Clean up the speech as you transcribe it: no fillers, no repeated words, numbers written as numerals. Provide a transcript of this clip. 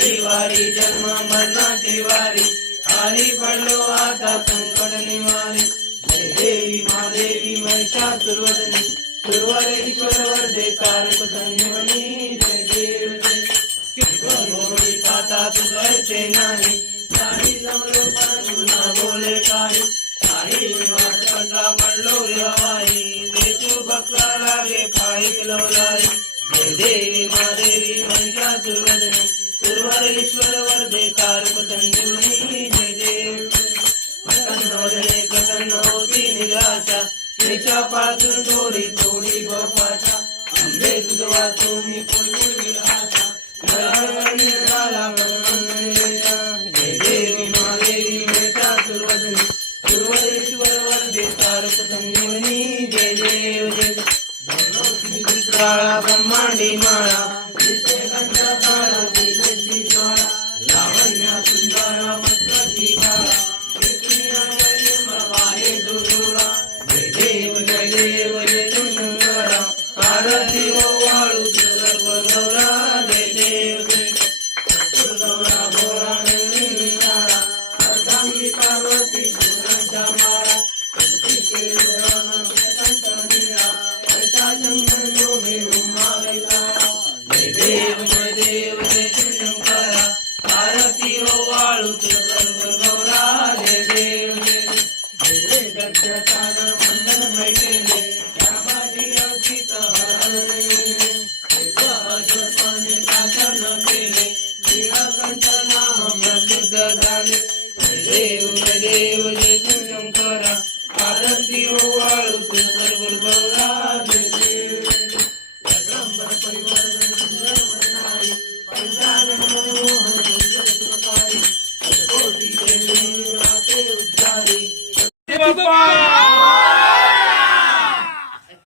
वारी वारी जन्म मरणाची वारी आली पडलो आता संकट निवारी जय देवी महादेवी महिषासुरवदनी सुरवरेश्वर वरदे तारक संजीवनी जय देव जय पाता तुझे नाही नाही जमलो पण तुला बोले काही काही वाटला पडलो रे आई देतू भक्ता लागे पाय किलवलाई जय देवी महादेवी महिषासुरवदनी सुरवरेश्वर वरदे तारक संजीवनी जय देव प्रसन्न प्रसन्न होती निराशा निशा पासून थोडी थोडी गोपाशा अंबे तुझ वाचून फुलफुली आशा झाला जय देवी महादेवी महिषासुरवदनी सुरवरेश्वर वरदे तारक संजीवनी जय देव जय काळा ब्रह्मांडी माळा विषयकंठा काळा विषयी ज्वाळा लावण्या सुंदर मस्तकी बाळा जय देव जय शंकरा आरती हो वाळू सर्व गौरा जय देव जय गौरा भोळा नैमिषारा अर्धांगी पार्वती गुणांच्या माळा जय देव जय शंकरा आरती हो वाळू सर्व गौरा जय देव जय सागर मंडन मैकेले त्या बाजी अवचित केले नीलकंठ नाम प्रसिद्ध झाले जय देव जय शंकरा आरती हो वाळू सर्व गौरा जय देव जगदंबर परिवर्तन सुंदर वरनारी पंचानन मनोहर सुंदरकारी कोटी राते उच्चारी